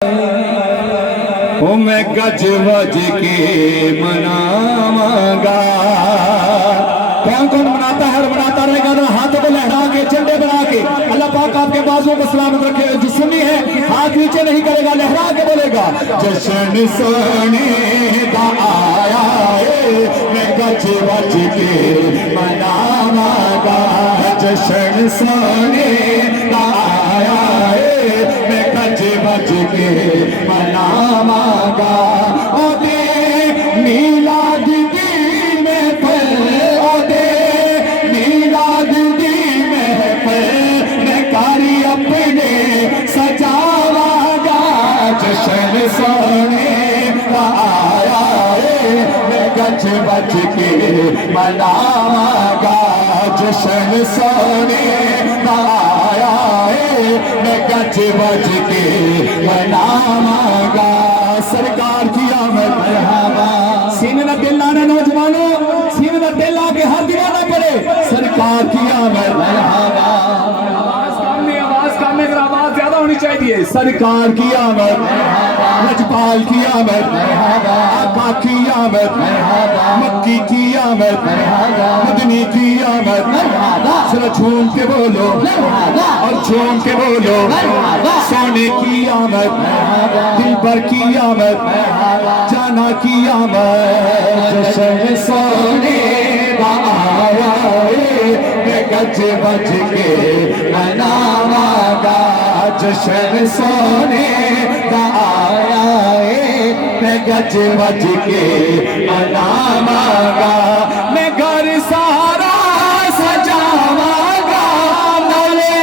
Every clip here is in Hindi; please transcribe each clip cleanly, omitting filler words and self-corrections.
ओ मैं गज वज के मनावांगा। कौन कौन मनाता है और मनाता रहेगा ना, हाथों को लहरा के झंडे बना के। अल्लाह पाक आपके बाजुओं को सलामत रखे। जो सुन्नी है हाथ नीचे नहीं करेगा, लहरा के बोलेगा जश्न सोने का आया है, मैं गज वज के मनावांगा। जश्न सोने का आया है, मैं गज वज के मनावांगा। ओ दे मीलाद दी महफिल, ओ दे मीलाद दी महफिल, मैं कारी अपने सजावांगा। जश्न सोने का आया है, मैं गज वज के मनावांगा। जश्न सोने का आया है, मैं गज वज के मनावांगा। सरकार की आमद मरहबा। सीने में दिल लाना नौजवानों, सीने में दिल लाके हर दीवाना पड़े। सरकार की आमद मरहबा। आवाज कम है, आवाज ज्यादा होनी चाहिए। सरकार की आमद मरहबा। लजपाल की आमद मरहबा। आका की आमद मरहबा। मक्की की आमद मरहबा। मदनी की आमद मरहबा। जरा झूम के बोलो और झूम के बोलो। सोने की आमद, दिलबर की आमद, जाना की आमद। जश्न सोने का आया है, मैं गज वज के मनावांगा। जश्न सोने का आया है, मैं गज वज के मनावांगा। मैं घर सारा सजावांगा, नाले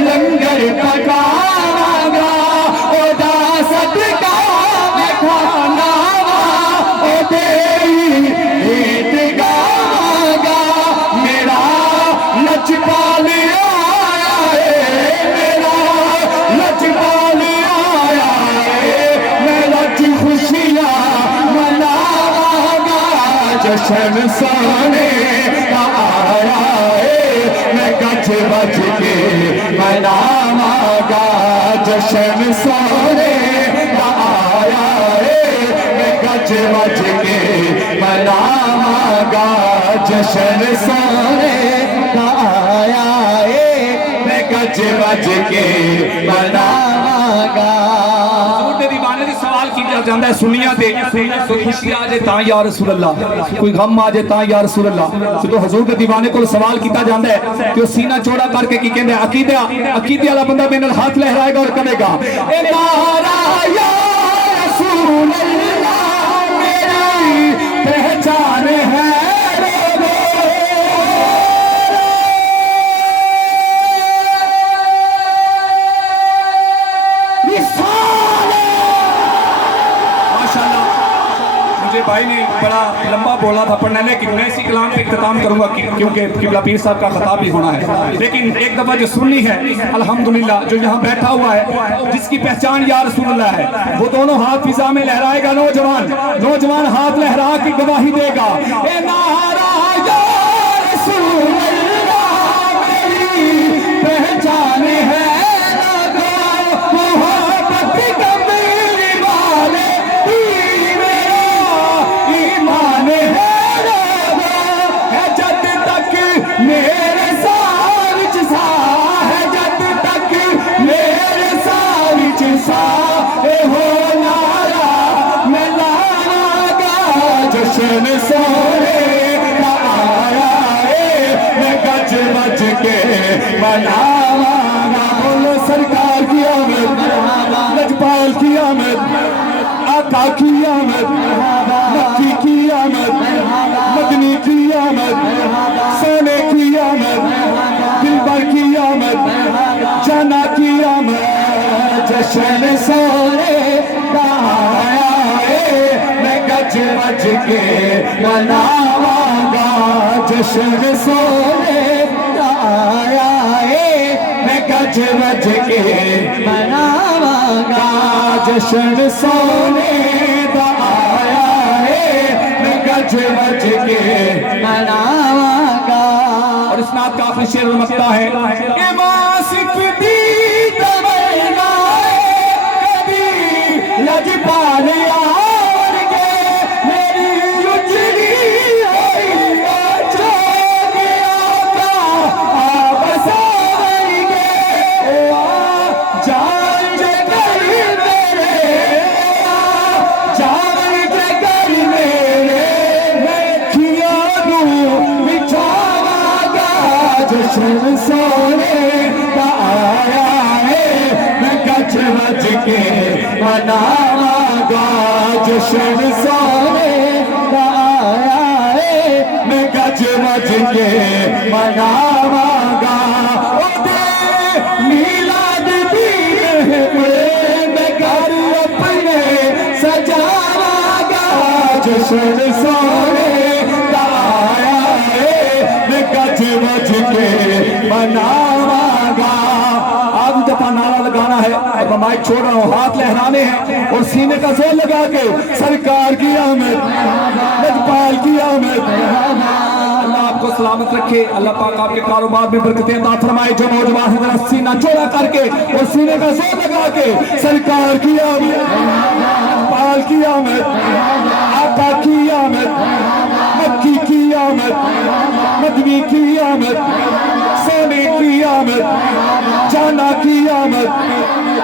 लंगर पकावांगा। ओदा सदका मैं खानावा, ओ तेरी गीत गावांगा। मेरा लजपाल आया है, मेरा लजपाल आया है, मैं लज खुशियाँ मनावांगा। जश्न सोने का आया है, मैं गज वज के मनावांगा। जश्न सोने का आया है, मैं गज वज के मनावांगा। जश्न सोने का आया है, मैं गज वज के मनावांगा। दीवाने दी सवाल किया जाता है सुनिया ते, कोई खुशी आ जाए ता या रसूल अल्लाह, कोई गम आ जाए ता या रसूल अल्लाह। तो हजूर के दीवाने को सवाल किया जाता है कि सीना चौड़ा करके की कहते हैं अकीदे वाला बंदा मेरे नाल हाथ लहराएगा और कहेगा ए नारा या रसूल अल्लाह, मेरी पहचान है। भाई ने बड़ा लंबा बोला था पढ़ने, लेकिन मैं इसी कलाम पे इख्तिताम करूंगा क्योंकि किबला पीर साहब का खिताब भी होना है। लेकिन एक दफा जो सुन्नी है अल्हम्दुलिल्लाह, जो यहाँ बैठा हुआ है, जिसकी पहचान या रसूलुल्लाह है, वो दोनों हाथ फिजा में लहराएगा। नौजवान हाथ लहरा की गवाही देगा ए नारा या रसूलुल्लाह, मेरी पहचान है। जश्न सोने का आया है, मैं गज वज के मनावांगा। बोलो सरकार की आमद, लजपाल की आमद, आका की आमद, मक्की की आमद, मदनी की आमद, सोने की आमद, दिलबर की आमद, जाना की आमद। जश्न सोने का आया है, मैं गज वज के मनावांगा। जश्न सोने का आया है, मैं गज वज के मनावांगा। जश्न सोने का आया है, मैं गज वज के मनावांगा। और इस नात का आखिरी शेर मकता है कि मासिफ दी तमन्ना कभी लजपालिया मेरी उजड़ी जश्न सोने का आया है मैं गज वज के मनावागा जश्न सोने का आया है मैं गज वज के मनावागा मीलाद दीन मैं घर अपने सजावागा जश्न सोने का आया है मैं गज वज के मनावागा। आज दफा नारा लगाना है और माइक छोड़ रहा हूँ, हाथ लहराने हैं और सीने का जोर लगा के सरकार की आमद, लजपाल की आमद। अल्लाह आपको सलामत रखे, अल्लाह पाक आपके कारोबार में बरकतें अता फरमाए। जो नौजवान है जरा सीना चौड़ा करके और सीने का जोर लगा के सरकार की आमद, पाल की आमद, आका की आमद, मक्की की आमद, मदनी की आमद, सोने की आमद, जाना की आमद,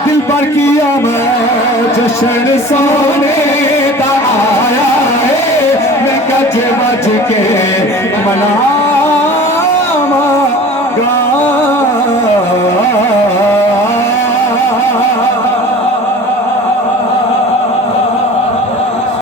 दिल पर की आमद। जश्न सोने का आया है मैं गज बज के मना